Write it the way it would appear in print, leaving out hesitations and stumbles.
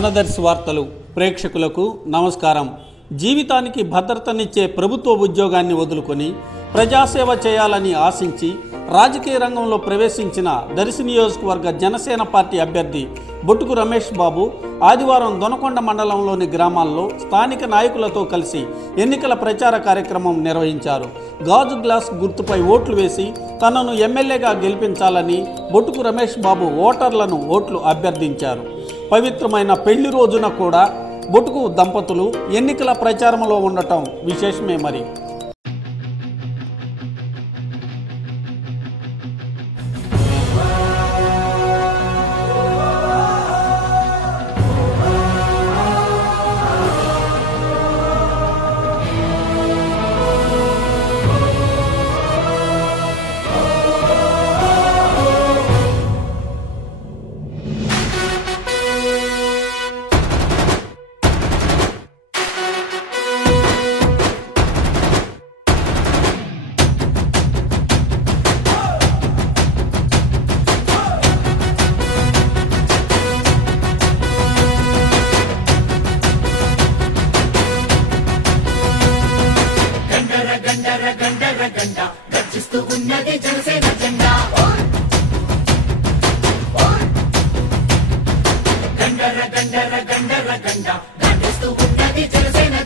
మనదర్శి వార్తలు ప్రేక్షకులకు నమస్కారం. జీవితానికి భద్రతనిచ్చే ప్రభుత్వ ఉద్యోగాన్ని వదులుకొని ప్రజాసేవ చేయాలని ఆశించి రాజకీయ రంగంలో ప్రవేశించిన దర్శి నియోజకవర్గ జనసేన పార్టీ అభ్యర్థి బొట్టుకు రమేష్ బాబు ఆదివారం దొనకొండ మండలంలోని గ్రామాల్లో స్థానిక నాయకులతో కలిసి ఎన్నికల ప్రచార కార్యక్రమం నిర్వహించారు. గాజు గ్లాస్ గుర్తుపై ఓట్లు వేసి తనను ఎమ్మెల్యేగా గెలిపించాలని బొట్టుకు రమేష్ బాబు ఓటర్లను ఓట్లు అభ్యర్థించారు. పవిత్రమైన పెళ్లి రోజున కూడా బొట్టుకు దంపతులు ఎన్నికల ప్రచారంలో ఉండటం విశేషమే. మరి గర్జిస్తూ ఉన్నది జనసేన జెండా. గండర గండర గండర గండ గర్జిస్తూ ఉన్నది జనసేన